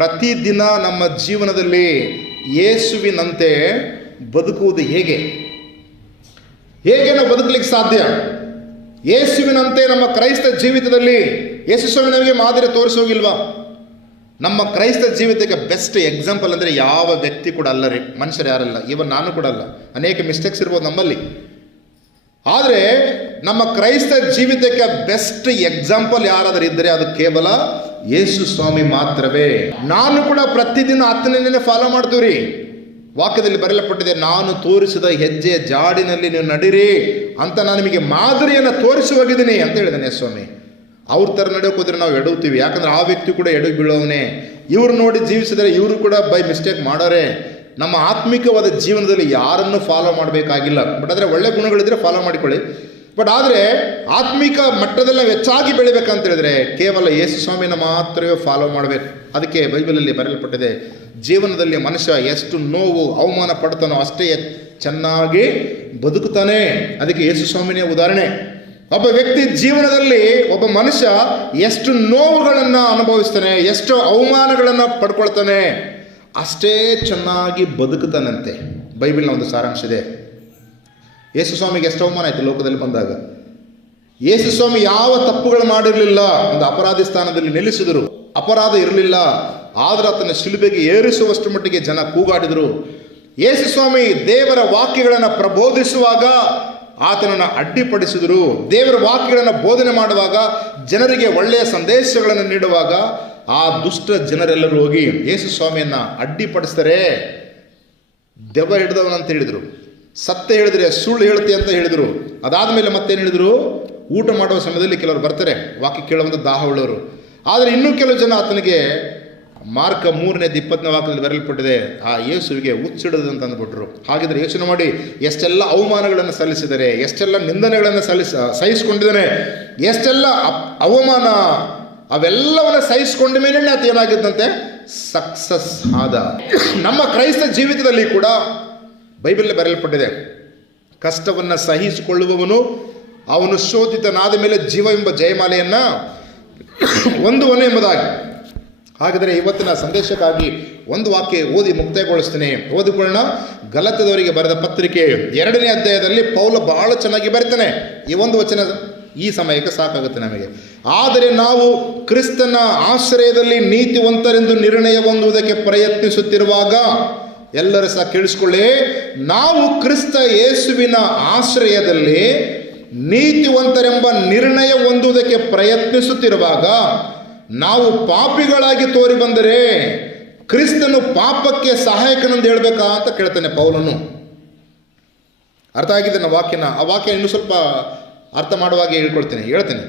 ಪ್ರತಿದಿನ ನಮ್ಮ ಜೀವನದಲ್ಲಿ ಯೇಸುವಿನಂತೆ ಬದುಕುವುದು ಹೇಗೆ ನಾವು ಬದುಕಲಿಕ್ಕೆ ಸಾಧ್ಯ? ಯೇಸುವಿನಂತೆ ನಮ್ಮ ಕ್ರೈಸ್ತ ಜೀವಿತದಲ್ಲಿ ಯೇಸು ಸ್ವಾಮಿ ನಮಗೆ ಮಾದರಿ ತೋರಿಸೋಗಿಲ್ವಾ? ನಮ್ಮ ಕ್ರೈಸ್ತ ಜೀವಿತಕ್ಕೆ ಬೆಸ್ಟ್ ಎಕ್ಸಾಂಪಲ್ ಅಂದರೆ ಯಾವ ವ್ಯಕ್ತಿ ಕೂಡ ಅಲ್ಲ ರೀ, ಮನುಷ್ಯರು ಯಾರಲ್ಲ, ಇವನ್ ನಾನು ಕೂಡ ಅಲ್ಲ. ಅನೇಕ ಮಿಸ್ಟೇಕ್ಸ್ ಇರ್ಬೋದು ನಮ್ಮಲ್ಲಿ. ಆದರೆ ನಮ್ಮ ಕ್ರೈಸ್ತ ಜೀವಿತಕ್ಕೆ ಬೆಸ್ಟ್ ಎಕ್ಸಾಂಪಲ್ ಯಾರಾದರೂ ಇದ್ದರೆ ಅದು ಕೇವಲ ಯೇಸು ಸ್ವಾಮಿ ಮಾತ್ರವೇ. ನಾನು ಕೂಡ ಪ್ರತಿದಿನ ಆತನನ್ನೇ ಫಾಲೋ ಮಾಡ್ತೀವಿ. ವಾಕ್ಯದಲ್ಲಿ ಬರೆಯಲ್ಪಟ್ಟಿದೆ, ನಾನು ತೋರಿಸಿದ ಹೆಜ್ಜೆಯ ಜಾಡಿನಲ್ಲಿ ನೀವು ನಡೀರಿ ಅಂತ ನಾನು ನಿಮಗೆ ಮಾದರಿಯನ್ನು ತೋರಿಸಿ ಹೋಗಿದ್ದೀನಿ ಅಂತ ಹೇಳಿದ್ದಾನೆ ಯೇಸು ಸ್ವಾಮಿ. ಅವ್ರ ಥರ ನಡೆಯೋಕೆ ಹೋದ್ರೆ ನಾವು ಎಡುತ್ತೀವಿ, ಯಾಕಂದ್ರೆ ಆ ವ್ಯಕ್ತಿ ಕೂಡ ಎಡವಿ ಬೀಳೋವನೇ. ಇವ್ರು ನೋಡಿ ಜೀವಿಸಿದರೆ ಇವರು ಕೂಡ ಬೈ ಮಿಸ್ಟೇಕ್ ಮಾಡೋರೆ. ನಮ್ಮ ಆತ್ಮಿಕವಾದ ಜೀವನದಲ್ಲಿ ಯಾರನ್ನು ಫಾಲೋ ಮಾಡಬೇಕಾಗಿಲ್ಲ. ಬಟ್ ಆದರೆ ಒಳ್ಳೆ ಗುಣಗಳಿದ್ರೆ ಫಾಲೋ ಮಾಡಿಕೊಳ್ಳಿ. ಬಟ್ ಆದರೆ ಆತ್ಮಿಕ ಮಟ್ಟದಲ್ಲಿ ನಾವು ಹೆಚ್ಚಾಗಿ ಬೆಳಿಬೇಕಂತ ಹೇಳಿದ್ರೆ ಕೇವಲ ಯೇಸು ಸ್ವಾಮಿನ ಮಾತ್ರವೇ ಫಾಲೋ ಮಾಡಬೇಕು. ಅದಕ್ಕೆ ಬೈಬಲಲ್ಲಿ ಬರೆಯಲ್ಪಟ್ಟಿದೆ, ಜೀವನದಲ್ಲಿ ಮನುಷ್ಯ ಎಷ್ಟು ನೋವು ಅವಮಾನ ಪಡ್ತಾನೋ ಅಷ್ಟೇ ಚೆನ್ನಾಗಿ ಬದುಕುತ್ತಾನೆ. ಅದಕ್ಕೆ ಯೇಸು ಸ್ವಾಮಿನೇ ಉದಾಹರಣೆ. ಒಬ್ಬ ವ್ಯಕ್ತಿ ಜೀವನದಲ್ಲಿ ಒಬ್ಬ ಮನುಷ್ಯ ಎಷ್ಟು ನೋವುಗಳನ್ನು ಅನುಭವಿಸ್ತಾನೆ, ಎಷ್ಟು ಅವಮಾನಗಳನ್ನು ಪಡ್ಕೊಳ್ತಾನೆ, ಅಷ್ಟೇ ಚೆನ್ನಾಗಿ ಬದುಕುತ್ತಾನಂತೆ. ಬೈಬಲ್ನ ಒಂದು ಸಾರಾಂಶ ಇದೆ. ಯೇಸು ಸ್ವಾಮಿಗೆ ಎಷ್ಟು ಅವಮಾನ ಆಯಿತು ಲೋಕದಲ್ಲಿ ಬಂದಾಗ. ಯೇಸು ಸ್ವಾಮಿ ಯಾವ ತಪ್ಪುಗಳು ಮಾಡಿರಲಿಲ್ಲ, ಒಂದು ಅಪರಾಧಿ ಸ್ಥಾನದಲ್ಲಿ ನಿಲ್ಲಿಸಿದರು, ಅಪರಾಧ ಇರಲಿಲ್ಲ. ಆದರೂ ಆತನ ಶಿಲುಬೆಗೆ ಏರಿಸುವಷ್ಟು ಮಟ್ಟಿಗೆ ಜನ ಕೂಗಾಡಿದರು. ಯೇಸು ಸ್ವಾಮಿ ದೇವರ ವಾಕ್ಯಗಳನ್ನು ಪ್ರಬೋಧಿಸುವಾಗ ಆತನನ್ನು ಅಡ್ಡಿಪಡಿಸಿದರು. ದೇವರ ವಾಕ್ಯಗಳನ್ನು ಬೋಧನೆ ಮಾಡುವಾಗ, ಜನರಿಗೆ ಒಳ್ಳೆಯ ಸಂದೇಶಗಳನ್ನು ನೀಡುವಾಗ ಆ ದುಷ್ಟ ಜನರೆಲ್ಲರೂ ಹೋಗಿ ಯೇಸು ಸ್ವಾಮಿಯನ್ನು ಅಡ್ಡಿಪಡಿಸ್ತಾರೆ. ದೆವ್ವ ಹಿಡಿದವನಂತ ಹೇಳಿದರು, ಸತ್ಯ ಹೇಳಿದ್ರೆ ಸುಳ್ಳು ಹೇಳ್ತಿ ಅಂತ ಹೇಳಿದರು. ಅದಾದಮೇಲೆ ಮತ್ತೇನು ಹೇಳಿದರು, ಊಟ ಮಾಡುವ ಸಮಯದಲ್ಲಿ ಕೆಲವರು ಬರ್ತಾರೆ ವಾಕ್ಯ ಕೇಳುವಂಥ ದಾಹ ಉಳ್ಳವರು. ಆದರೆ ಇನ್ನೂ ಕೆಲವು ಜನ ಆತನಿಗೆ ಮಾರ್ಕ 3:20 ವಾಕ್ಯದಲ್ಲಿ ಬರೆಯಲ್ಪಟ್ಟಿದೆ, ಆ ಯೇಸುವಿಗೆ ಹುಚ್ಚಿಡೋದು ಅಂದ್ಬಿಟ್ರು. ಹಾಗಿದ್ರೆ ಯೋಚನೆ ಮಾಡಿ, ಎಷ್ಟೆಲ್ಲ ಅವಮಾನಗಳನ್ನು ಸಲ್ಲಿಸಿದ್ದಾರೆ, ಎಷ್ಟೆಲ್ಲ ನಿಂದನೆಗಳನ್ನು ಸಹಿಸಿಕೊಂಡಿದ್ದಾನೆ, ಎಷ್ಟೆಲ್ಲ ಅವಮಾನ, ಅವೆಲ್ಲವನ್ನು ಸಹಿಸಿಕೊಂಡ ಮೇಲೆ ಆತ ಏನಾಗಿದ್ದಂತೆ ಸಕ್ಸಸ್ ಆದ. ನಮ್ಮ ಕ್ರೈಸ್ತ ಜೀವಿತದಲ್ಲಿ ಕೂಡ ಬೈಬಲ್ ಬರೆಯಲ್ಪಟ್ಟಿದೆ, ಕಷ್ಟವನ್ನು ಸಹಿಸಿಕೊಳ್ಳುವವನು ಅವನು ಶೋಧಿತನಾದ ಮೇಲೆ ಜೀವ ಎಂಬ ಜಯಮಾಲೆಯನ್ನು ಹೊಂದುವನು ಎಂಬುದಾಗಿ. ಹಾಗಾದರೆ ಇವತ್ತಿನ ಸಂದೇಶಕ್ಕಾಗಿ ಒಂದು ವಾಕ್ಯ ಓದಿ ಮುಕ್ತಾಯಗೊಳಿಸ್ತೇನೆ. ಓದಿಕೊಳ್ಳೋಣ. ಗಲಾತ್ಯದವರಿಗೆ ಬರೆದ ಪತ್ರಿಕೆ 2ನೇ ಅಧ್ಯಾಯದಲ್ಲಿ ಪೌಲ ಬಹಳ ಚೆನ್ನಾಗಿ ಬರೀತಾನೆ. ಈ ಒಂದು ವಚನ ಈ ಸಮಯಕ್ಕೆ ಸಾಕಾಗುತ್ತೆ ನಮಗೆ. ಆದರೆ ನಾವು ಕ್ರಿಸ್ತನ ಆಶ್ರಯದಲ್ಲಿ ನೀತಿವಂತರೆಂದು ನಿರ್ಣಯ ಹೊಂದುವುದಕ್ಕೆ ಪ್ರಯತ್ನಿಸುತ್ತಿರುವಾಗ, ಎಲ್ಲರೂ ಸಹ ಕೇಳಿಸ್ಕೊಳ್ಳಿ, ನಾವು ಕ್ರಿಸ್ತ ಯೇಸುವಿನ ಆಶ್ರಯದಲ್ಲಿ ನೀತಿವಂತರೆಂಬ ನಿರ್ಣಯ ಹೊಂದುವುದಕ್ಕೆ ಪ್ರಯತ್ನಿಸುತ್ತಿರುವಾಗ ನಾವು ಪಾಪಿಗಳಾಗಿ ತೋರಿ ಬಂದರೆ ಕ್ರಿಸ್ತನು ಪಾಪಕ್ಕೆ ಸಹಾಯಕನೆಂದು ಹೇಳ್ಬೇಕಾ ಅಂತ ಕೇಳ್ತಾನೆ ಪೌಲನು. ಅರ್ಥ ಆಗಿದೆ ನನ್ನ ವಾಕ್ಯನ? ಆ ವಾಕ್ಯ ಇನ್ನೂ ಸ್ವಲ್ಪ ಅರ್ಥ ಮಾಡುವಾಗ ಹೇಳ್ತೇನೆ.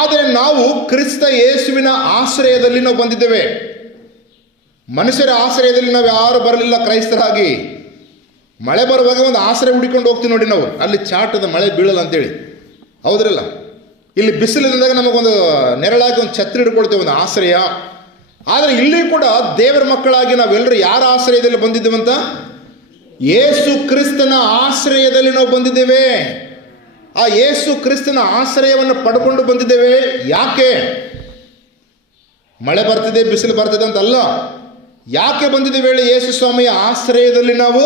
ಆದರೆ ನಾವು ಕ್ರಿಸ್ತ ಯೇಸುವಿನ ಆಶ್ರಯದಲ್ಲಿ ನಾವು ಬಂದಿದ್ದೇವೆ. ಮನುಷ್ಯರ ಆಶ್ರಯದಲ್ಲಿ ನಾವು ಯಾರು ಬರಲಿಲ್ಲ ಕ್ರೈಸ್ತರಾಗಿ. ಮಳೆ ಬರುವಾಗ ಒಂದು ಆಶ್ರಯ ಹುಡಿಕೊಂಡು ಹೋಗ್ತೀವಿ ನೋಡಿ ನಾವು, ಅಲ್ಲಿ ಚಾಟದ ಮಳೆ ಬೀಳಲ್ಲ ಅಂತೇಳಿ, ಹೌದ್ರಲ್ಲ? ಇಲ್ಲಿ ಬಿಸಿಲಿದ್ದಾಗ ನಮಗೊಂದು ನೆರಳಾಗಿ ಒಂದು ಛತ್ರಿ ಹಿಡ್ಕೊಳ್ತೇವೆ, ಒಂದು ಆಶ್ರಯ. ಆದರೆ ಇಲ್ಲಿ ಕೂಡ ದೇವರ ಮಕ್ಕಳಾಗಿ ನಾವೆಲ್ಲರೂ ಯಾರ ಆಶ್ರಯದಲ್ಲಿ ಬಂದಿದ್ದೇವಂತ? ಯೇಸು ಕ್ರಿಸ್ತನ ಆಶ್ರಯದಲ್ಲಿ ನಾವು ಬಂದಿದ್ದೇವೆ. ಆ ಯೇಸು ಕ್ರಿಸ್ತನ ಆಶ್ರಯವನ್ನು ಪಡ್ಕೊಂಡು ಬಂದಿದ್ದೇವೆ. ಯಾಕೆ? ಮಳೆ ಬರ್ತಿದೆ, ಬಿಸಿಲು ಬರ್ತಿದೆ ಅಂತಲ್ಲ. ಯಾಕೆ ಬಂದಿದ್ದೇವೆ ಹೇಳಿ? ಯೇಸು ಸ್ವಾಮಿಯ ಆಶ್ರಯದಲ್ಲಿ ನಾವು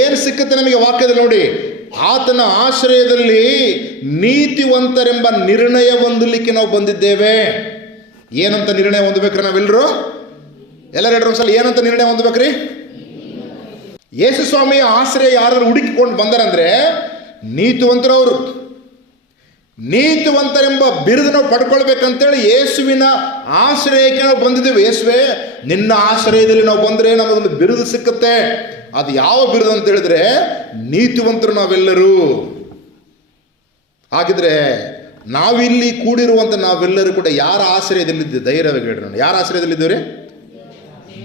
ಏನು ಸಿಕ್ಕುತ್ತೆ ನಮಗೆ ವಾಕ್ಯದಲ್ಲಿ ನೋಡಿ, ಆತನ ಆಶ್ರಯದಲ್ಲಿ ನೀತಿವಂತರೆಂಬ ನಿರ್ಣಯ ಹೊಂದಲಿಕ್ಕೆ ನಾವು ಬಂದಿದ್ದೇವೆ. ಏನಂತ ನಿರ್ಣಯ ಹೊಂದಬೇಕ್ರಿ ನಾವೆಲ್ಲರೂ? ಎಲ್ಲರೂ ಹೇಳ್ರಿ ಒಂದ್ಸಲ, ಏನಂತ ನಿರ್ಣಯ ಹೊಂದಬೇಕ್ರಿ? ಯೇಸು ಸ್ವಾಮಿಯ ಆಶ್ರಯ ಯಾರು ಹುಡುಕಿಕೊಂಡು ಬಂದಾರಂದ್ರೆ ನೀತಿವಂತರವರು. ನೀತಿವಂತರೆಂಬ ಬಿರುದು ನಾವು ಪಡ್ಕೊಳ್ಬೇಕಂತೇಳಿ ಯೇಸುವಿನ ಆಶ್ರಯಕ್ಕೆ ನಾವು ಬಂದಿದ್ದೇವೆ. ಯೇಸುವೆ, ನಿನ್ನ ಆಶ್ರಯದಲ್ಲಿ ನಾವು ಬಂದರೆ ನಮಗೊಂದು ಬಿರುದು ಸಿಕ್ಕುತ್ತೆ. ಅದು ಯಾವ ಬಿರುದು ಅಂತ ಹೇಳಿದ್ರೆ ನೀತಿವಂತರು ನಾವೆಲ್ಲರೂ. ಹಾಗಿದ್ರೆ ನಾವಿಲ್ಲಿ ಕೂಡಿರುವಂಥ ನಾವೆಲ್ಲರೂ ಕೂಡ ಯಾರ ಆಶ್ರಯದಲ್ಲಿದ್ದೆ? ಧೈರ್ಯವಾಗಿ ಹೇಳ್ರಿ, ನಾನು ಯಾರ ಆಶ್ರಯದಲ್ಲಿದ್ದೇವೆ?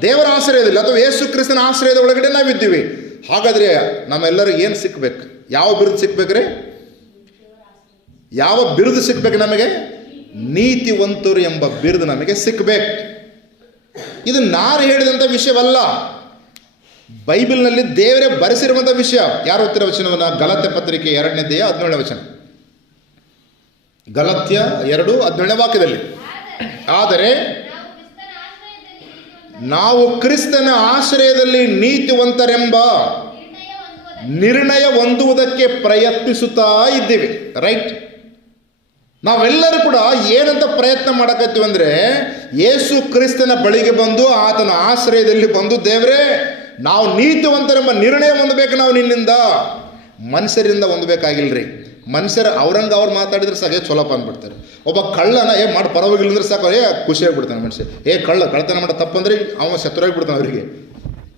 ದೇವರ ಆಶ್ರಯದಲ್ಲಿ ಅಥವಾ ಯೇಸು ಕ್ರಿಸ್ತನ ಆಶ್ರಯದ ಒಳಗಡೆ ನಾವಿದ್ದೀವಿ. ಹಾಗಾದರೆ ನಮ್ಮೆಲ್ಲರೂ ಏನು ಸಿಕ್ಬೇಕು? ಯಾವ ಬಿರುದು ಸಿಕ್ಬೇಕ್ರಿ? ಯಾವ ಬಿರುದು ಸಿಕ್ಬೇಕು ನಮಗೆ? ನೀತಿವಂತರು ಎಂಬ ಬಿರುದು ನಮಗೆ ಸಿಕ್ಕಬೇಕು. ಇದು ನಾನು ಹೇಳಿದಂಥ ವಿಷಯವಲ್ಲ, ಬೈಬಲ್ನಲ್ಲಿ ದೇವರೇ ಬರೆಸಿರುವಂಥ ವಿಷಯ. ಯಾರು ಓದ್ತಿರೋ ವಚನವನ್ನು? ಗಲಾತ್ಯ ಪತ್ರಿಕೆ 2ನೇ ಅಧ್ಯಾಯ 17ನೇ ವಚನ. ಗಲಾತ್ಯ 2:17 ವಾಕ್ಯದಲ್ಲಿ, ಆದರೆ ನಾವು ಕ್ರಿಸ್ತನ ಆಶ್ರಯದಲ್ಲಿ ನೀತಿವಂತರೆಂಬ ನಿರ್ಣಯ ಹೊಂದುವುದಕ್ಕೆ ಪ್ರಯತ್ನಿಸುತ್ತಾ ಇದ್ದೀವಿ. ರೈಟ್? ನಾವೆಲ್ಲರೂ ಕೂಡ ಏನಂತ ಪ್ರಯತ್ನ ಮಾಡಕತ್ತೀವಿ ಅಂದರೆ, ಯೇಸು ಕ್ರಿಸ್ತನ ಬಳಿಗೆ ಬಂದು ಆತನ ಆಶ್ರಯದಲ್ಲಿ ಬಂದು, ದೇವರೇ ನಾವು ನೀತಿವಂತರೆಂಬ ನಿರ್ಣಯ ಹೊಂದಬೇಕು. ನಾವು ನಿನ್ನಿಂದ, ಮನುಷ್ಯರಿಂದ ಹೊಂದಬೇಕಾಗಿಲ್ರಿ. ಮನುಷ್ಯರು ಅವ್ರಂಗೆ ಅವ್ರು ಮಾತಾಡಿದ್ರೆ ಸಾಕು, ಚಲೋಪ್ಪ ಅಂದ್ಬಿಡ್ತಾರೆ. ಒಬ್ಬ ಕಳ್ಳನ ಮಾಡಿ ಪರವಾಗಿಲ್ಲ ಅಂದ್ರೆ ಸಾಕು, ಖುಷಿಯಾಗಿಬಿಡ್ತಾನೆ ಮನುಷ್ಯ. ಕಳ್ಳತನ ಮಾಡೋ ತಪ್ಪಂದ್ರೆ ಅವ ಶತ್ರುವಾಗಿಬಿಡ್ತಾನೆ ಅವರಿಗೆ.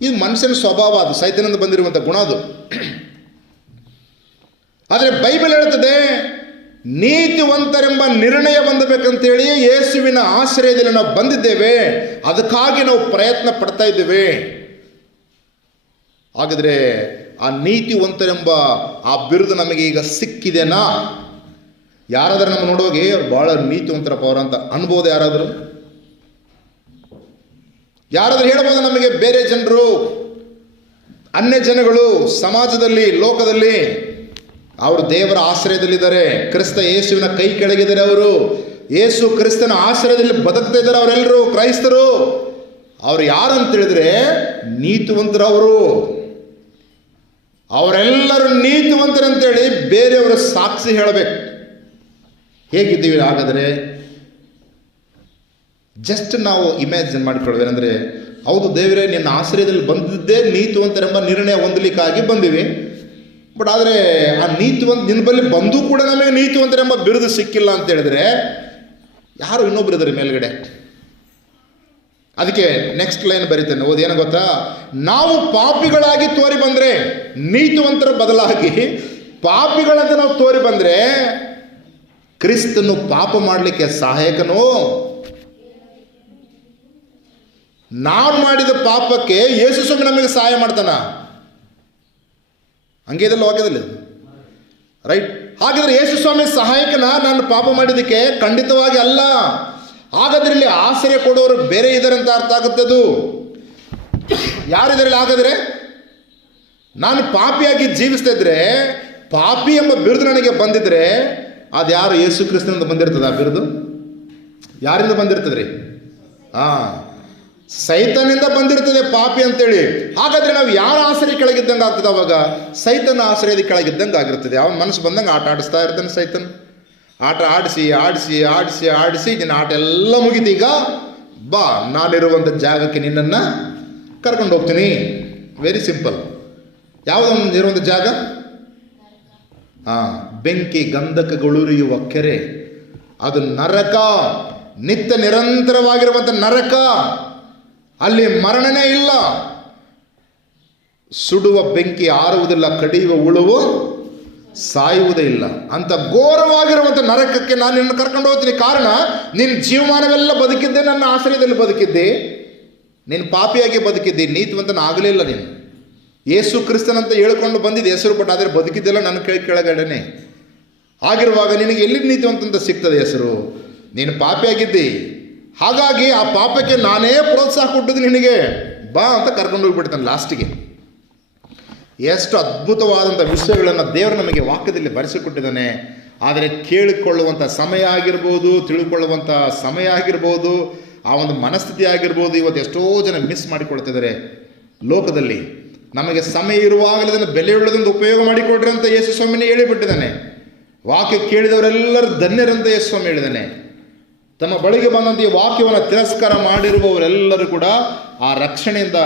ಇದು ಮನುಷ್ಯನ ಸ್ವಭಾವ, ಅದು ಸೈತಾನದಿಂದ ಬಂದಿರುವಂಥ ಗುಣ ಅದು. ಆದರೆ ಬೈಬಲ್ ಹೇಳ್ತದೆ, ನೀತಿವಂತರೆಂಬ ನಿರ್ಣಯ ಹೊಂದಬೇಕಂತೇಳಿ ಯೇಸುವಿನ ಆಶ್ರಯದಲ್ಲಿ ನಾವು ಬಂದಿದ್ದೇವೆ. ಅದಕ್ಕಾಗಿ ನಾವು ಪ್ರಯತ್ನ ಪಡ್ತಾ ಇದ್ದೇವೆ. ಹಾಗಾದರೆ ಆ ನೀತಿವಂತರೆಂಬ ಆ ಬಿರುದು ನಮಗೆ ಈಗ ಸಿಕ್ಕಿದೆನಾ? ಯಾರಾದರೂ ನಮ್ಮ ನೋಡೋಗಿ ಭಾಳ ನೀತಿವಂತರಪ್ಪ ಅವರ ಅಂತ ಅನ್ಬೋದು? ಯಾರಾದರೂ ಹೇಳ್ಬೋದು ನಮಗೆ? ಬೇರೆ ಜನರು, ಅನ್ಯ ಜನಗಳು ಸಮಾಜದಲ್ಲಿ, ಲೋಕದಲ್ಲಿ ಅವರು ದೇವರ ಆಶ್ರಯದಲ್ಲಿದ್ದಾರೆ, ಕ್ರಿಸ್ತ ಯೇಸುವಿನ ಕೈ ಕೆಳಗಿದ್ದಾರೆ. ಅವರು ಯೇಸು ಕ್ರಿಸ್ತನ ಆಶ್ರಯದಲ್ಲಿ ಬದುಕ್ತಾ ಇದ್ದಾರೆ. ಅವರೆಲ್ಲರೂ ಕ್ರೈಸ್ತರು. ಅವರು ಯಾರು ಅಂತ ಹೇಳಿದ್ರೆ ನೀತಿವಂತರು. ಅವರೆಲ್ಲರೂ ನೀತಿವಂತರಂತೇಳಿ ಬೇರೆಯವರ ಸಾಕ್ಷಿ ಹೇಳಬೇಕು. ಹೇಗಿದ್ದೀವಿ ಹಾಗಾದರೆ? ಜಸ್ಟ್ ನಾವು ಇಮ್ಯಾಜಿನ್ ಮಾಡಿಕೊಳ್ಬೇಕಂದ್ರೆ, ಹೌದು ದೇವರೇ, ನಿನ್ನ ಆಶ್ರಯದಲ್ಲಿ ಬಂದಿದ್ದೇ ನೀತಿವಂತರೆಂಬ ನಿರ್ಣಯ ಹೊಂದಲಿಕ್ಕಾಗಿ ಬಂದಿವಿ. ಬಟ್ ಆದರೆ ಆ ನಿನ್ನ ಬಳಿ ಬಂದು ಕೂಡ ನಮಗೆ ನೀತಿವಂತರೆಂಬ ಬಿರುದು ಸಿಕ್ಕಿಲ್ಲ ಅಂತ ಹೇಳಿದ್ರೆ, ಯಾರು ಇನ್ನೊಬ್ರು ಇದ್ದಾರೆ ಮೇಲ್ಗಡೆ. ಅದಕ್ಕೆ ನೆಕ್ಸ್ಟ್ ಲೈನ್ ಬರೀತೇನೆ, ಓದೇನೋ ಗೊತ್ತಾ? ನಾವು ಪಾಪಿಗಳಾಗಿ ತೋರಿ ಬಂದರೆ, ನೀತಿವಂತರ ಬದಲಾಗಿ ಪಾಪಿಗಳಂತ ನಾವು ತೋರಿ ಬಂದರೆ, ಕ್ರಿಸ್ತನು ಪಾಪ ಮಾಡಲಿಕ್ಕೆ ಸಹಾಯಕನು. ನಾವು ಮಾಡಿದ ಪಾಪಕ್ಕೆ ಯೇಸು ಸ್ವಾಮಿ ನಮಗೆ ಸಹಾಯ ಮಾಡ್ತಾನ. ಹಂಗೆ ಇದೆಲ್ಲ ವಾಕ್ಯದಲ್ಲಿ, ರೈಟ್? ಹಾಗಾದ್ರೆ ಯೇಸು ಸ್ವಾಮಿ ಸಹಾಯಕನ ನಾನು ಪಾಪ ಮಾಡಿದ್ದಕ್ಕೆ? ಖಂಡಿತವಾಗಿ ಅಲ್ಲ. ಹಾಗಾದ್ರೆ ಇಲ್ಲಿ ಆಶ್ರಯ ಕೊಡೋರು ಬೇರೆ ಇದ್ದಾರೆ ಅಂತ ಅರ್ಥ ಆಗುತ್ತದು. ಯಾರಿದ್ದಾರೆ? ಹಾಗಾದ್ರೆ ನಾನು ಪಾಪಿಯಾಗಿ ಜೀವಿಸ್ತಾ ಇದ್ರೆ, ಪಾಪಿ ಎಂಬ ಬಿರುದು ನನಗೆ ಬಂದಿದ್ರೆ, ಅದು ಯಾರು? ಯೇಸು ಕ್ರಿಸ್ತನಿಂದ ಬಂದಿರ್ತದೆ. ಆ ಬಿರುದು ಯಾರಿಂದ ಬಂದಿರ್ತದ್ರಿ? ಸೈತನಿಂದ ಬಂದಿರ್ತದೆ ಪಾಪಿ ಅಂತೇಳಿ. ಹಾಗಾದ್ರೆ ನಾವು ಯಾರ ಆಶ್ರಯ ಕೆಳಗಿದ್ದಂಗೆ ಆಗ್ತದೆ? ಅವಾಗ ಸೈತನ ಆಶ್ರಯದ ಕೆಳಗಿದ್ದಂಗೆ ಆಗಿರ್ತದೆ. ಅವನ ಮನಸ್ಸು ಬಂದಂಗೆ ಆಟ ಆಡಿಸ್ತಾ ಇರ್ತಾನೆ ಸೈತನ್. ಆಟ ಆಡಿಸಿ ಆಡಿಸಿ ಆಡಿಸಿ ಆಡಿಸಿ ನಿನ್ನ ಆಟ ಎಲ್ಲ ಮುಗಿದೀಗ, ಬಾ ನಾನಿರುವಂಥ ಜಾಗಕ್ಕೆ ನಿನ್ನನ್ನು ಕರ್ಕೊಂಡು ಹೋಗ್ತೀನಿ. Very simple. ಯಾವುದೊಂದು ಇರುವಂಥ ಜಾಗ? ಬೆಂಕಿ ಗಂಧಕಗಳುರಿಯುವ ಕೆರೆ. ಅದು ನರಕ, ನಿತ್ಯ ನಿರಂತರವಾಗಿರುವಂಥ ನರಕ. ಅಲ್ಲಿ ಮರಣನೇ ಇಲ್ಲ. ಸುಡುವ ಬೆಂಕಿ ಆರುವುದಿಲ್ಲ, ಕಡಿಯುವ ಹುಳುವು ಸಾಯುವುದೇ ಇಲ್ಲ. ಅಂತ ಘೋರವಾಗಿರುವಂಥ ನರಕಕ್ಕೆ ನಾನು ನಿನ್ನ ಕರ್ಕೊಂಡು ಹೋಗ್ತೀನಿ. ಕಾರಣ, ನಿನ್ನ ಜೀವಮಾನವೆಲ್ಲ ಬದುಕಿದ್ದೆ ನನ್ನ ಆಶ್ರಯದಲ್ಲಿ ಬದುಕಿದ್ದೆ. ನೀನು ಪಾಪಿಯಾಗಿ ಬದುಕಿದ್ದೆ, ನೀತಿವಂತನ ಆಗಲಿಲ್ಲ. ನೀನು ಯೇಸು ಕ್ರಿಸ್ತನಂತ ಹೇಳ್ಕೊಂಡು ಬಂದಿದ್ದೆ ಹೆಸರು, ಬಟ್ ಆದರೆ ಬದುಕಿದ್ದೆಲ್ಲ ನನ್ನ ಕೆಳಗಡೆನೆ ಆಗಿರುವಾಗ ನಿನಗೆ ಎಲ್ಲಿ ನೀತಿವಂತ ಸಿಗ್ತದೆ ಹೆಸರು? ನೀನು ಪಾಪಿಯಾಗಿದ್ದಿ. ಹಾಗಾಗಿ ಆ ಪಾಪಕ್ಕೆ ನಾನೇ ಪ್ರೋತ್ಸಾಹ ಕೊಟ್ಟಿದ್ದು ನಿನಗೆ. ಬಾ ಅಂತ ಕರ್ಕೊಂಡು ಹೋಗ್ಬಿಡ್ತಾನೆ ಲಾಸ್ಟಿಗೆ. ಎಷ್ಟು ಅದ್ಭುತವಾದಂಥ ವಿಷಯಗಳನ್ನು ದೇವರು ನಮಗೆ ವಾಕ್ಯದಲ್ಲಿ ಬರೆಸಿಕೊಟ್ಟಿದ್ದಾನೆ. ಆದರೆ ಕೇಳಿಕೊಳ್ಳುವಂಥ ಸಮಯ ಆಗಿರ್ಬೋದು, ತಿಳ್ಕೊಳ್ಳುವಂಥ ಸಮಯ ಆಗಿರ್ಬೋದು, ಆ ಒಂದು ಮನಸ್ಥಿತಿ ಆಗಿರ್ಬೋದು, ಇವತ್ತು ಎಷ್ಟೋ ಜನ ಮಿಸ್ ಮಾಡಿಕೊಳ್ತಿದ್ದಾರೆ ಲೋಕದಲ್ಲಿ. ನಮಗೆ ಸಮಯ ಇರುವಾಗಲೇ ಅದನ್ನು ಬೆಲೆಯುಳ್ಳದನ್ನು ಉಪಯೋಗ ಮಾಡಿಕೊಡ್ರಿ ಅಂತ ಯೇಸು ಸ್ವಾಮಿನೇ ಹೇಳಿಬಿಟ್ಟಿದ್ದಾನೆ. ವಾಕ್ಯ ಕೇಳಿದವರೆಲ್ಲರೂ ಧನ್ಯರಂತ ಯೇಸು ಸ್ವಾಮಿ ಹೇಳಿದ್ದಾನೆ. ತಮ್ಮ ಬಳಿಗೆ ಬಂದಂಥ ಈ ವಾಕ್ಯವನ್ನು ತಿರಸ್ಕಾರ ಮಾಡಿರುವವರೆಲ್ಲರೂ ಕೂಡ ಆ ರಕ್ಷಣೆಯಿಂದ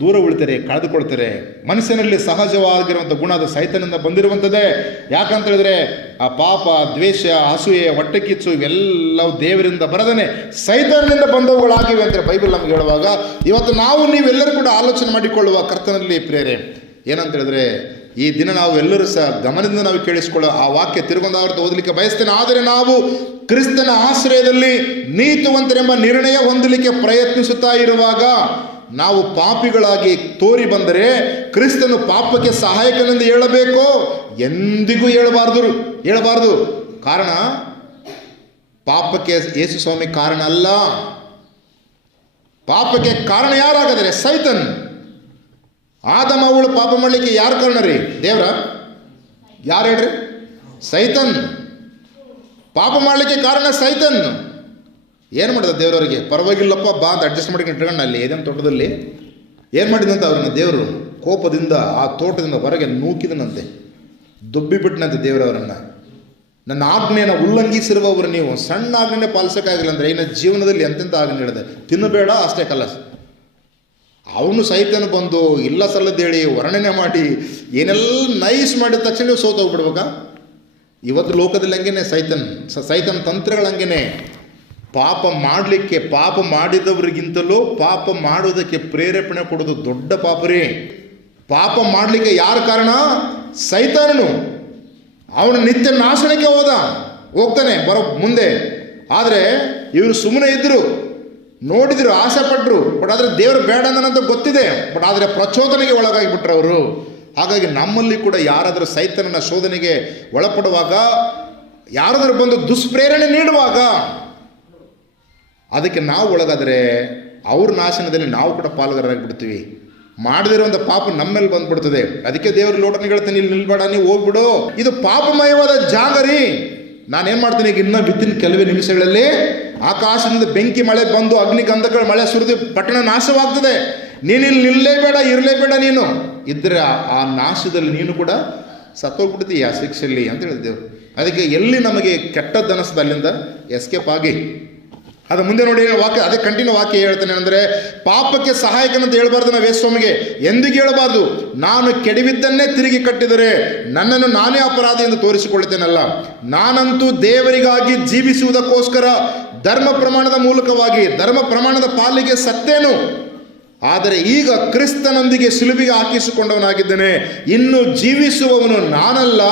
ದೂರ ಉಳಿತಾರೆ, ಕಳೆದುಕೊಳ್ತಾರೆ. ಮನುಷ್ಯನಲ್ಲಿ ಸಹಜವಾಗಿರುವಂಥ ಗುಣ ಅದು ಸೈತನಿಂದ ಬಂದಿರುವಂಥದ್ದೇ. ಯಾಕಂತ ಹೇಳಿದ್ರೆ ಆ ಪಾಪ, ದ್ವೇಷ, ಅಸೂಯೆ, ಹೊಟ್ಟೆ ಕಿಚ್ಚು ಇವೆಲ್ಲವೂ ದೇವರಿಂದ ಬರದೇನೆ ಸೈತನಿಂದ ಬಂದವುಗಳಾಗಿವೆ ಅಂತ ಬೈಬಲ್ ನಮ್ಗೆ ಹೇಳುವಾಗ, ಇವತ್ತು ನಾವು ನೀವೆಲ್ಲರೂ ಕೂಡ ಆಲೋಚನೆ ಮಾಡಿಕೊಳ್ಳುವ ಕರ್ತನಲ್ಲಿ ಪ್ರೇರೆ ಏನಂತ ಹೇಳಿದ್ರೆ, ಈ ದಿನ ನಾವು ಎಲ್ಲರೂ ಸಹ ಗಮನದಿಂದ ನಾವು ಕೇಳಿಸ್ಕೊಳ್ಳೋ ಆ ವಾಕ್ಯ ತಿರುಗೊಂದಾವರ್ತ ಓದಲಿಕ್ಕೆ ಬಯಸ್ತೇನೆ. ಆದರೆ ನಾವು ಕ್ರಿಸ್ತನ ಆಶ್ರಯದಲ್ಲಿ ನೀತಿವಂತರೆಂಬ ನಿರ್ಣಯ ಹೊಂದಲಿಕ್ಕೆ ಪ್ರಯತ್ನಿಸುತ್ತಾ ಇರುವಾಗ ನಾವು ಪಾಪಿಗಳಾಗಿ ತೋರಿ ಬಂದರೆ ಕ್ರಿಸ್ತನು ಪಾಪಕ್ಕೆ ಸಹಾಯಕನೆಂದು ಹೇಳಬೇಕು? ಎಂದಿಗೂ ಹೇಳಬಾರ್ದು. ಕಾರಣ, ಪಾಪಕ್ಕೆ ಯೇಸು ಸ್ವಾಮಿ ಕಾರಣ ಅಲ್ಲ. ಪಾಪಕ್ಕೆ ಕಾರಣ ಯಾರಾಗದರೆ? ಸೈತನ್. ಆದಮ ಅವಳು ಪಾಪ ಮಾಡಲಿಕ್ಕೆ ಯಾರು ಕಾರಣ ರೀ? ದೇವ್ರ? ಯಾರು ಹೇಳ್ರಿ? ಸೈತನ್. ಪಾಪ ಮಾಡಲಿಕ್ಕೆ ಕಾರಣ ಸೈತನ್. ಏನು ಮಾಡಿದ ದೇವರವರಿಗೆ? ಪರವಾಗಿಲ್ಲಪ್ಪ ಬಾ ಅಂತ ಅಡ್ಜಸ್ಟ್ ಮಾಡ್ಕೊಂಡು ಇಟ್ಕೊಂಡು ಅಲ್ಲಿ ಏನೇನು ತೋಟದಲ್ಲಿ ಏನು ಮಾಡಿದಂತೆ ಅವ್ರನ್ನ ದೇವರು ಕೋಪದಿಂದ ಆ ತೋಟದಿಂದ ಹೊರಗೆ ನೂಕಿದನಂತೆ, ದೊಬ್ಬಿಬಿಟ್ಟನಂತೆ ದೇವರವರನ್ನು. ನನ್ನ ಆಜ್ಞೆಯನ್ನು ಉಲ್ಲಂಘಿಸಿರುವವರು ನೀವು ಸಣ್ಣ ಆಜ್ಞೆ ಪಾಲಿಸೋಕ್ಕಾಗಿಲ್ಲ ಅಂದರೆ ಇನ್ನು ಜೀವನದಲ್ಲಿ ಎಂತೆಂಥ ಆಜ್ಞೆ ಹೇಳಿದೆ, ತಿನ್ನಬೇಡ ಅಷ್ಟೇ ಕಲ್ಲ. ಅವನು ಸೈತನು ಬಂದು ಇಲ್ಲ ಸಲ್ಲದೇಳಿ ವರ್ಣನೆ ಮಾಡಿ ಏನೆಲ್ಲ ನೈಸ್ ಮಾಡಿದ ತಕ್ಷಣ ನೀವು ಸೋತೋಗ್ಬಿಡ್ಬೇಕಾ? ಇವತ್ತು ಲೋಕದಲ್ಲಿ ಹಂಗೇನೆ ಸೈತನ್ ತಂತ್ರಗಳು ಹಂಗೇನೆ. ಪಾಪ ಮಾಡಲಿಕ್ಕೆ, ಪಾಪ ಮಾಡಿದವರಿಗಿಂತಲೂ ಪಾಪ ಮಾಡೋದಕ್ಕೆ ಪ್ರೇರೇಪಣೆ ಕೊಡೋದು ದೊಡ್ಡ ಪಾಪರೇ. ಪಾಪ ಮಾಡಲಿಕ್ಕೆ ಯಾರ ಕಾರಣ? ಸೈತಾನನು. ಅವನು ನಿತ್ಯ ನಾಶನಕ್ಕೆ ಹೋಗ್ತಾನೆ ಬರೋ ಮುಂದೆ. ಆದರೆ ಇವರು ಸುಮ್ಮನೆ ಇದ್ದರು, ನೋಡಿದ್ರು, ಆಸೆ ಪಟ್ಟರು. ಬಟ್ ಆದರೆ ದೇವರು ಬೇಡ ಅನ್ನೋಂತ ಗೊತ್ತಿದೆ. ಬಟ್ ಆದರೆ ಪ್ರಚೋದನೆಗೆ ಒಳಗಾಗಿಬಿಟ್ರು ಅವರು. ಹಾಗಾಗಿ ನಮ್ಮಲ್ಲಿ ಕೂಡ ಯಾರಾದರೂ ಸೈತನನ ಶೋಧನೆಗೆ ಒಳಪಡುವಾಗ, ಯಾರಾದರೂ ಬಂದು ದುಷ್ಪ್ರೇರಣೆ ನೀಡುವಾಗ ಅದಕ್ಕೆ ನಾವು ಒಳಗಾದರೆ ಅವ್ರ ನಾಶನದಲ್ಲಿ ನಾವು ಕೂಡ ಪಾಲ್ಗಾರರಾಗಿಬಿಡ್ತೀವಿ. ಮಾಡದಿರುವಂಥ ಪಾಪ ನಮ್ಮೇಲೆ ಬಂದ್ಬಿಡ್ತದೆ. ಅದಕ್ಕೆ ದೇವರು ಲೋಟನ ಹೇಳ್ತಾನೆ, ಇಲ್ಲಿ ನಿಲ್ಬೇಡ, ನೀವು ಹೋಗ್ಬಿಡು, ಇದು ಪಾಪಮಯವಾದ ಜಾಗ ರೀ. ನಾನೇನು ಮಾಡ್ತೀನಿ ಈಗ, ಇನ್ನೂ ವಿತಿನ್ ಕೆಲವೇ ನಿಮಿಷಗಳಲ್ಲಿ ಆಕಾಶದಿಂದ ಬೆಂಕಿ ಮಳೆ ಬಂದು ಅಗ್ನಿಗಂಧಕಗಳ ಮಳೆ ಸುರಿದು ಪಟ್ಟಣ ನಾಶವಾಗ್ತದೆ. ನೀನು ಇಲ್ಲಿ ನಿಲ್ಲೇಬೇಡ, ಇರಲೇಬೇಡ. ನೀನು ಇದ್ದರೆ ಆ ನಾಶದಲ್ಲಿ ನೀನು ಕೂಡ ಸತ್ತೋಗ್ಬಿಡ್ತೀಯ ಆ ಶಿಕ್ಷೆಯಲ್ಲಿ ಅಂತ ಹೇಳಿದ್ದೆವು. ಅದಕ್ಕೆ ಎಲ್ಲಿ ನಮಗೆ ಕೆಟ್ಟದ್ದನಿಸ್ತದೆ ಅಲ್ಲಿಂದ ಎಸ್ಕೇಪ್ ಆಗಿ. ಅದು ಮುಂದೆ ನೋಡಿ ವಾಕ್ಯ, ಅದೇ ಕಂಟಿನ್ಯೂ ವಾಕ್ಯ ಹೇಳ್ತಾನೆ ಅಂದರೆ, ಪಾಪಕ್ಕೆ ಸಹಾಯಕನಂತ ಹೇಳ್ಬಾರ್ದು ನಾವು ಯೇಸುಸ್ವಾಮಿಗೆ, ಎಂದಿಗೂ ಹೇಳಬಾರ್ದು. ನಾನು ಕೆಡವಿದ್ದನ್ನೇ ತಿರುಗಿ ಕಟ್ಟಿದರೆ ನನ್ನನ್ನು ನಾನೇ ಅಪರಾಧಿ ಎಂದು ತೋರಿಸಿಕೊಳ್ಳುತ್ತೇನಲ್ಲ. ನಾನಂತೂ ದೇವರಿಗಾಗಿ ಜೀವಿಸುವುದಕ್ಕೋಸ್ಕರ ಧರ್ಮ ಪ್ರಮಾಣದ ಮೂಲಕವಾಗಿ ಧರ್ಮ ಪ್ರಮಾಣದ ಪಾಲಿಗೆ ಸತ್ತೇನು. ಆದರೆ ಈಗ ಕ್ರಿಸ್ತನೊಂದಿಗೆ ಶಿಲುಬೆಗೆ ಹಾಕಿಸಿಕೊಂಡವನಾಗಿದ್ದೇನೆ. ಇನ್ನು ಜೀವಿಸುವವನು ನಾನಲ್ಲ,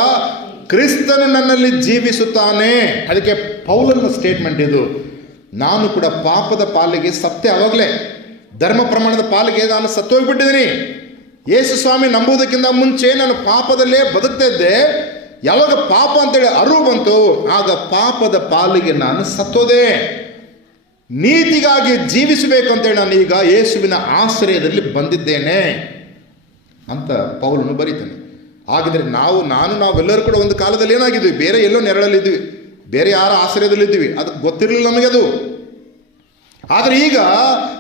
ಕ್ರಿಸ್ತನು ನನ್ನಲ್ಲಿ ಜೀವಿಸುತ್ತಾನೆ. ಅದಕ್ಕೆ ಪೌಲನ ಸ್ಟೇಟ್ಮೆಂಟ್ ಇದು. ನಾನು ಕೂಡ ಪಾಪದ ಪಾಲಿಗೆ ಸತ್ಯ. ಅವಾಗಲೇ ಧರ್ಮ ಪ್ರಮಾಣದ ಪಾಲಿಗೆ ನಾನು ಸತ್ತೋಗ್ಬಿಟ್ಟಿದ್ದೀನಿ. ಯೇಸು ಸ್ವಾಮಿ ನಂಬುವುದಕ್ಕಿಂತ ಮುಂಚೆ ನಾನು ಪಾಪದಲ್ಲೇ ಬದುಕ್ತಾ ಇದ್ದೆ. ಯಾವಾಗ ಪಾಪ ಅಂತೇಳಿ ಅರಿವು ಬಂತು, ಆಗ ಪಾಪದ ಪಾಲಿಗೆ ನಾನು ಸತ್ತೋದೆ. ನೀತಿಗಾಗಿ ಜೀವಿಸಬೇಕು ಅಂತೇಳಿ ನಾನು ಈಗ ಯೇಸುವಿನ ಆಶ್ರಯದಲ್ಲಿ ಬಂದಿದ್ದೇನೆ ಅಂತ ಪೌಲನು ಬರೀತಾನೆ. ಹಾಗಿದ್ರೆ ನಾವೆಲ್ಲರೂ ಕೂಡ ಒಂದು ಕಾಲದಲ್ಲಿ ಏನಾಗಿದ್ವಿ, ಬೇರೆ ಎಲ್ಲೋ ನೆರಳಲ್ಲಿದ್ವಿ, ಬೇರೆ ಯಾರ ಆಶ್ರಯದಲ್ಲಿದ್ದೀವಿ. ಅದು ಗೊತ್ತಿರಲಿಲ್ಲ ನಮಗೆ ಅದು. ಆದರೆ ಈಗ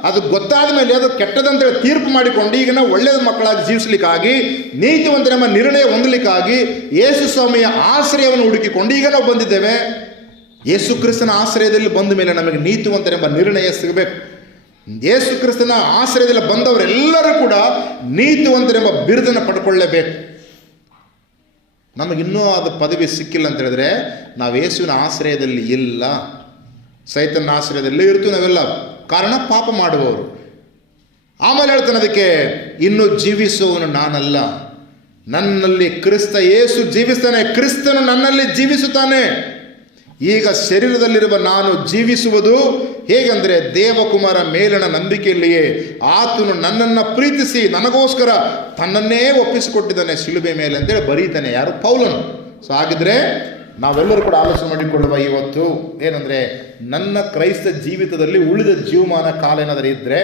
ಅದು ಗೊತ್ತಾದ ಮೇಲೆ ಅದು ಕೆಟ್ಟದಂತೇಳಿ ತೀರ್ಪು ಮಾಡಿಕೊಂಡು ಈಗ ನಾವು ಒಳ್ಳೆಯ ಮಕ್ಕಳಾಗಿ ಜೀವಿಸಲಿಕ್ಕಾಗಿ, ನೀತಿವಂತನೆಂಬ ನಿರ್ಣಯ ಹೊಂದಲಿಕ್ಕಾಗಿ ಯೇಸು ಸ್ವಾಮಿಯ ಆಶ್ರಯವನ್ನು ಹುಡುಕಿಕೊಂಡು ಈಗ ನಾವು ಬಂದಿದ್ದೇವೆ. ಯೇಸು ಕ್ರಿಸ್ತನ ಆಶ್ರಯದಲ್ಲಿ ಬಂದ ಮೇಲೆ ನಮಗೆ ನೀತಿವಂತನೆಂಬ ನಿರ್ಣಯ ಸಿಗಬೇಕು. ಯೇಸು ಕ್ರಿಸ್ತನ ಆಶ್ರಯದಲ್ಲಿ ಬಂದವರೆಲ್ಲರೂ ಕೂಡ ನೀತಿವಂತರೆಂಬ ಬಿರುದನ್ನು ಪಡ್ಕೊಳ್ಳೇಬೇಕು. ನಮಗಿನ್ನೂ ಅದು ಪದವಿ ಸಿಕ್ಕಿಲ್ಲ ಅಂತ ಹೇಳಿದ್ರೆ ನಾವು ಯೇಸುವಿನ ಆಶ್ರಯದಲ್ಲಿ ಇಲ್ಲ, ಸೈತನ ಆಶ್ರಯದಲ್ಲೇ ಇರ್ತೀವಿ ನಾವೆಲ್ಲ. ಕಾರಣ ಪಾಪ ಮಾಡುವವರು. ಆಮೇಲೆ ಹೇಳ್ತಾನೆ ಅದಕ್ಕೆ, ಇನ್ನು ಜೀವಿಸುವವನು ನಾನಲ್ಲ, ನನ್ನಲ್ಲಿ ಕ್ರಿಸ್ತ ಯೇಸು ಜೀವಿಸ್ತಾನೆ. ಕ್ರಿಸ್ತನು ನನ್ನಲ್ಲಿ ಜೀವಿಸುತ್ತಾನೆ. ಈಗ ಶರೀರದಲ್ಲಿರುವ ನಾನು ಜೀವಿಸುವುದು ಹೇಗೆಂದರೆ ದೇವಕುಮಾರ ಮೇಲಣ ನಂಬಿಕೆಯಲ್ಲಿಯೇ. ಆತನು ನನ್ನನ್ನು ಪ್ರೀತಿಸಿ ನನಗೋಸ್ಕರ ತನ್ನನ್ನೇ ಒಪ್ಪಿಸಿಕೊಟ್ಟಿದ್ದಾನೆ ಶಿಲುಬೆ ಮೇಲೆ ಅಂತೇಳಿ ಬರೀತಾನೆ. ಯಾರು? ಪೌಲನು. ಸೊ ಹಾಗಿದ್ರೆ ನಾವೆಲ್ಲರೂ ಕೂಡ ಆಲೋಚನೆ ಮಾಡಿಕೊಳ್ಳುವ ಇವತ್ತು ಏನಂದರೆ, ನನ್ನ ಕ್ರೈಸ್ತ ಜೀವಿತದಲ್ಲಿ ಉಳಿದ ಜೀವಮಾನ ಕಾಲ ಏನಾದರೂ ಇದ್ದರೆ,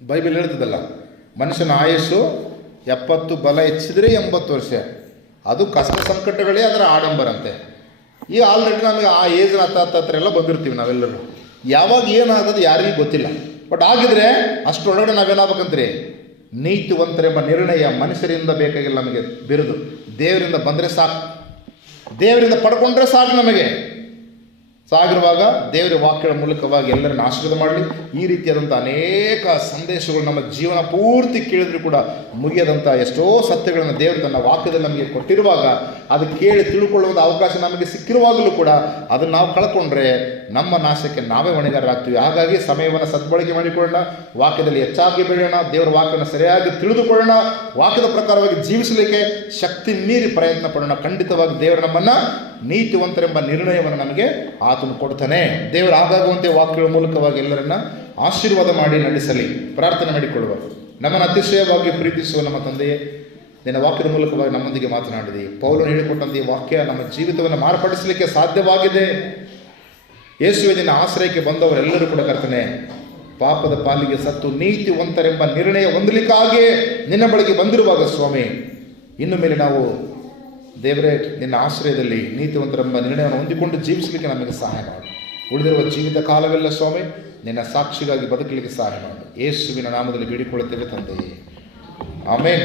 ಬೈಬಲ್ ಹೇಳ್ತದಲ್ಲ, ಮನುಷ್ಯನ ಆಯಸ್ಸು 70 ಬಲ ಹೆಚ್ಚಿದ್ರೆ 80 ವರ್ಷ. ಅದು ಕಷ್ಟ ಸಂಕಟಗಳೇ ಅದರ ಆಡಂಬರಂತೆ. ಈಗ ಆಲ್ರೆಡಿ ನಮಗೆ ಆ ಏಜ್ನ ಹತ್ರ ಎಲ್ಲ ಬಂದಿರ್ತೀವಿ ನಾವೆಲ್ಲರೂ. ಯಾವಾಗ ಏನಾಗೋದು ಯಾರಿಗೂ ಗೊತ್ತಿಲ್ಲ. ಬಟ್ ಆಗಿದ್ರೆ ಅಷ್ಟರೊಳಗಡೆ ನಾವೇನಾಗಬೇಕಂತ್ರಿ, ನೀತಿವಂತರೆಂಬ ನಿರ್ಣಯ ಮನುಷ್ಯರಿಂದ ಬೇಕಾಗಿಲ್ಲ ನಮಗೆ ಬಿರುದು. ದೇವರಿಂದ ಬಂದರೆ ಸಾಕು, ದೇವರಿಂದ ಪಡ್ಕೊಂಡ್ರೆ ಸಾಕು ನಮಗೆ. ಸಾಗಿರುವಾಗ ದೇವರ ವಾಕ್ಯಗಳ ಮೂಲಕವಾಗಿ ಎಲ್ಲರನ್ನು ಆಶೀರ್ವಾದ ಮಾಡಲಿ. ಈ ರೀತಿಯಾದಂಥ ಅನೇಕ ಸಂದೇಶಗಳು ನಮ್ಮ ಜೀವನ ಪೂರ್ತಿ ಕೇಳಿದ್ರು ಕೂಡ ಮುಗಿಯದಂಥ ಎಷ್ಟೋ ಸತ್ಯಗಳನ್ನು ದೇವರು ತನ್ನ ವಾಕ್ಯದಲ್ಲಿ ನಮಗೆ ಕೊಟ್ಟಿರುವಾಗ, ಅದು ಕೇಳಿ ತಿಳ್ಕೊಳ್ಳುವ ಅವಕಾಶ ನಮಗೆ ಸಿಕ್ಕಿರುವಾಗಲೂ ಕೂಡ ಅದನ್ನು ನಾವು ಕಳ್ಕೊಂಡ್ರೆ ನಮ್ಮ ನಾಶಕ್ಕೆ ನಾವೇ ಹೊಣೆಗಾರರಾಗ್ತೀವಿ. ಹಾಗಾಗಿ ಸಮಯವನ್ನು ಸದ್ಬಳಕೆ ಮಾಡಿಕೊಳ್ಳೋಣ, ವಾಕ್ಯದಲ್ಲಿ ಹೆಚ್ಚಾಗಿ ಬೆಳೆಯೋಣ, ದೇವರ ವಾಕ್ಯವನ್ನು ಸರಿಯಾಗಿ ತಿಳಿದುಕೊಳ್ಳೋಣ, ವಾಕ್ಯದ ಪ್ರಕಾರವಾಗಿ ಜೀವಿಸಲಿಕ್ಕೆ ಶಕ್ತಿ ಮೀರಿ ಪ್ರಯತ್ನ ಪಡೋಣ. ಖಂಡಿತವಾಗಿ ದೇವರು ನಮ್ಮನ್ನು ನೀತಿವಂತರೆಂಬ ನಿರ್ಣಯವನ್ನು ನಮಗೆ ಆತನು ಕೊಡ್ತಾನೆ. ದೇವರ ಆಗಾಗುವಂತೆ ವಾಕ್ಯಗಳ ಮೂಲಕವಾಗಿ ಎಲ್ಲರನ್ನ ಆಶೀರ್ವಾದ ಮಾಡಿ ನಡೆಸಲಿ. ಪ್ರಾರ್ಥನೆ ಮಾಡಿಕೊಳ್ಳುವ. ನಮ್ಮನ್ನು ಅತಿಶಯವಾಗಿ ಪ್ರೀತಿಸುವ ನಮ್ಮ ತಂದೆಯೇ, ನಿನ್ನ ವಾಕ್ಯದ ಮೂಲಕವಾಗಿ ನಮ್ಮೊಂದಿಗೆ ಮಾತನಾಡಿದೆ. ಪೌಲನು ಹೇಳಿಕೊಟ್ಟಂತೆ ಈ ವಾಕ್ಯ ನಮ್ಮ ಜೀವಿತವನ್ನು ಮಾರ್ಪಡಿಸಲಿಕ್ಕೆ ಸಾಧ್ಯವಾಗಿದೆ. ಯೇಸುವೆ, ನಿನ್ನ ಆಶ್ರಯಕ್ಕೆ ಬಂದವರೆಲ್ಲರೂ ಕೂಡ ಕರ್ತನೆ ಪಾಪದ ಪಾಲಿಗೆ ಸತ್ತು ನೀತಿವಂತರೆಂಬ ನಿರ್ಣಯ ಹೊಂದಲಿಕ್ಕಾಗಿಯೇ ನಿನ್ನ ಬಳಿಗೆ ಬಂದಿರುವಾಗ ಸ್ವಾಮಿ, ಇನ್ನು ಮೇಲೆ ನಾವು ದೇವರೇ ನಿನ್ನ ಆಶ್ರಯದಲ್ಲಿ ನೀತಿವಂತರೆಂಬ ನಿರ್ಣಯವನ್ನು ಹೊಂದಿಕೊಂಡು ಜೀವಿಸಲಿಕ್ಕೆ ನಮಗೆ ಸಹಾಯ ಮಾಡಿ. ಉಳಿದಿರುವ ಜೀವಿತ ಕಾಲವೆಲ್ಲ ಸ್ವಾಮಿ ನಿನ್ನ ಸಾಕ್ಷಿಗಾಗಿ ಬದುಕಲಿಕ್ಕೆ ಸಹಾಯ ಮಾಡು. ಯೇಸುವಿನ ನಾಮದಲ್ಲಿ ಬೇಡಿಕೊಳ್ಳುತ್ತೇವೆ ತಂದೆಯೇ, ಆಮೇನ್.